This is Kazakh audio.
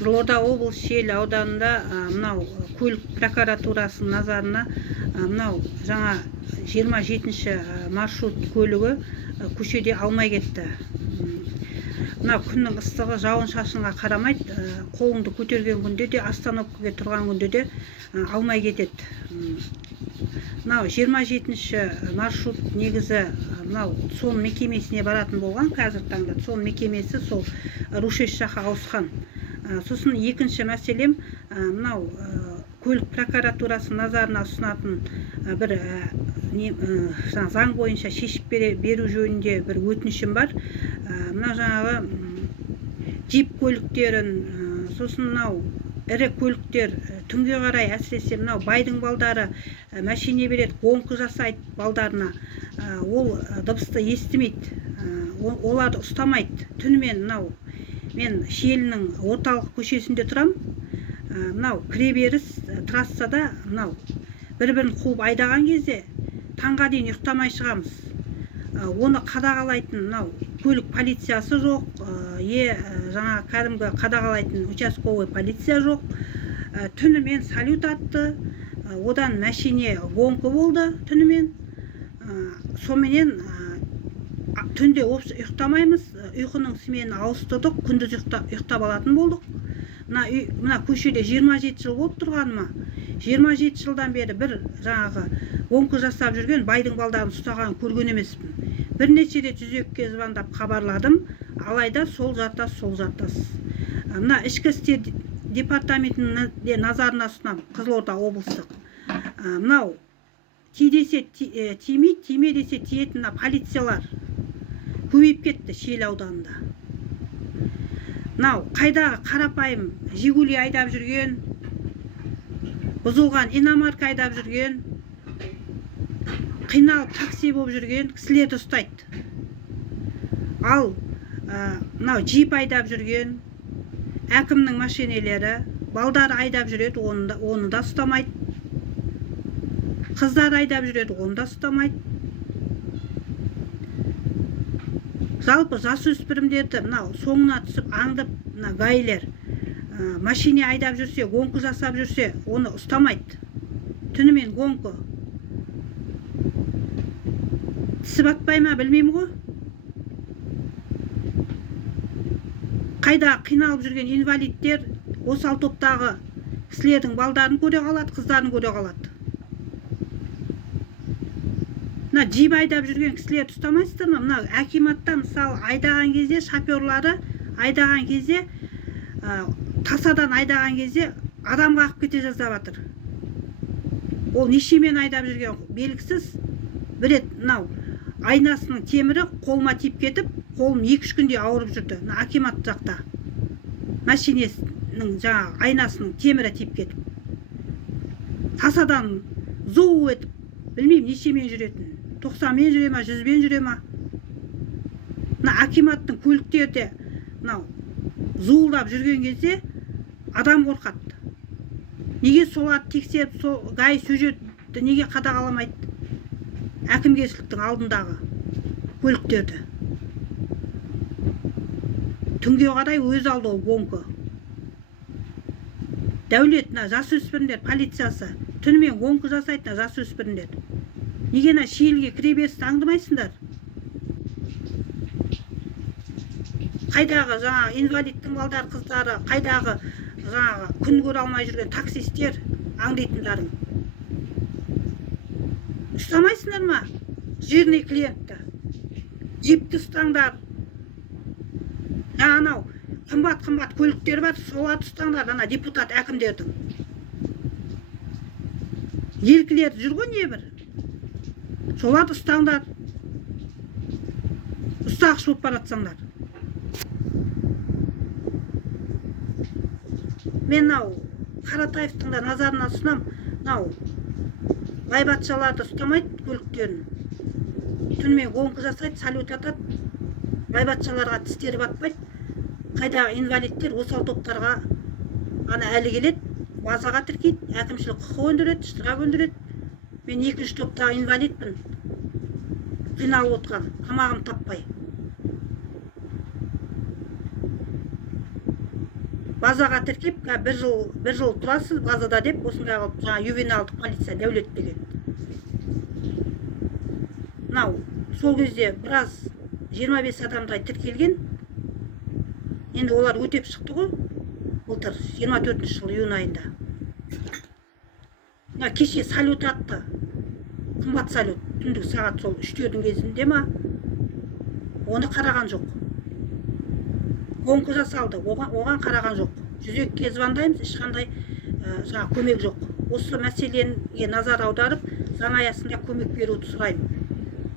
Қызылорда облысы Шиелі ауданында мынау көлік прокуратурасының назарына мынау жаңа 27-ші маршрут көлігі көшеде алмай кетті. Мынау күннің ыстығы, жауын-шашынға қарамайды, қолыңды көтерген күнде де, остановкаға тұрған күнде де алмай кетеді. Мынау 27-ші маршрут негізі мынау сон мекемесіне баратын болған, қазір таңда сон мекемесі сол Рушеш жаққа ауысқан. Сосын екінші мәселем, мынау көлік прокуратурасы назарына ұсынатын бір заң бойынша шешіп беру жөнінде бір өтінішім бар. Мынау жаңағы джип көліктерін, сосын мынау ірі көліктер түнге қарай, әсіресе мынау байдың балдары мәшине береді, гонка жасайды балдарына. Ол дыбысты естімейді, оларды ұстамайды. Түнімен мынау мен Шиелінің орталық көшесінде тұрам. Мынау кіреберіс трассада мынау бір-бірін қуып айдаған кезде таңға дейін ұйықтамай шығамыз. Оны қадағалайтын мынау көлік полициясы жоқ, жаңа кәдімгі қадағалайтын участковый полиция жоқ. Түнімен салют атты, одан мәшине гонка болды түнімен. Соменен түнде ұйықтамаймыз, ұйқының сменін ауыстырдық, күндіз ұйықтап алатын болдық. Мына көшеде 27 жыл болып тұрғаныма, 27 жылдан бері бір жаңағы гонка жасап жүрген байдың балдарын ұстаған көрген емеспін. Бірнеше рет 102-ге звондап хабарладым, алайда сол жартас. Мына ішкі істер департаментінің назарына ұсынам, Қызылорда облыстық. Мынау тидесе тимейді, тиме десе тиетін полициялар көбейіп кетті Шиелі ауданында. Мынау қайдағы қарапайым Жигули айдап жүрген, бұзылған иномарка айдап жүрген, қиналып такси болып жүрген кісілерді ұстайды. Ал мынау джип айдап жүрген, әкімнің машинелері, балдары айдап жүреді, оны да ұстамайды. Қыздар айдап жүреді, оны да ұстамайды. Жалпы жасөспірімдерді мынау соңына түсіп аңдып, мына гаилер машине айдап жүрсе, гонка жасап жүрсе, оны ұстамайды. Түнімен гонка. Тісі батпай ма білмеймін ғой. Қайда қиналып жүрген инвалидтер осал топтағы кісілердің балдарын көре қалады, қыздарын көре қалады. Мына джип айдап жүрген кісілерді ұстамайсыздар ма? Мына акиматта мысалы айдаған кезде, шоферлары айдаған кезде, тасадан айдаған кезде адамға қағып кете жаздап жатыр. Ол нешемен айдап жүрген белгісіз. Бір рет мынау айнасының темірі қолыма тиіп кетіп, қолым 2-3 күнде ауырып жүрді. Акимат жақта машинесінің жаңағы айнасының темірі тиіп кетіп, тасадан зу етіп, білмеймін нешемен жүретін. 90-мен жүре ма, 100-мен жүре ма. Мына акиматтың көліктерде мынау зуылдап жүрген кезде адам қорқады. Неге соларды тексеріп, гай сюжетті неге қадағаламайды? Әкімгершіліктің алдындағы көліктерді. Түнге қарай өз алды ол гонка. Дәулет, жасөспірімдер полициясы түнімен гонка жасайды, жасөспірімдер. Неге Шиеліге кіреберісті аңдымайсыңдар? Қайдағы жаңағы инвалидтің балдар қыздары, қайдағы жаңағы күн көре алмай жүрген таксистер аңдайтындарың. Ұстамайсыңдар ма? Жирный клиентті. Джипті ұстаңдар. Анау қымбат көліктер бар, соларды ұстаңдар, ана депутат әкімдердің. Елкілер жүрген небір? Соларды ұстаңдар. Ұстағыш болып баратсаңдар. Мен мынау Қаратаевтың да назарына ұсынам, мынау лайбатшаларды ұстамайды көліктерін. Түнімен гонка жасайды, салют атады. Лайбатшаларға тістері батпайды. Қайдағы инвалидтер осал топтарға ана әлі келеді, базаға тіркейді, әкімшілік құқық өндіреді, штраф өндіреді. Мен 2-3 топтағы инвалидпін. Қиналып отқан, тамағым таппай. базаға тіркеп, бір жыл тұрасыз базада деп, осындай қылып жаңа ювеналдық полиция дәулет деген. Мынау сол кезде біраз 25 адамдай тіркелген. Енді олар өтеп шықты ғой. Былтыр 24 жыл июнь айында. Кеше салют атты. Қымбат салют. Түндік сағат сол 3-4 кезінде ма? Оны қараған жоқ. Конкурс жасалды. Оған қараған жоқ. 102-ге звондаймыз, ешқандай көмек жоқ. Осы мәселеге назар аударып, заң аясында көмек беруді сұраймын.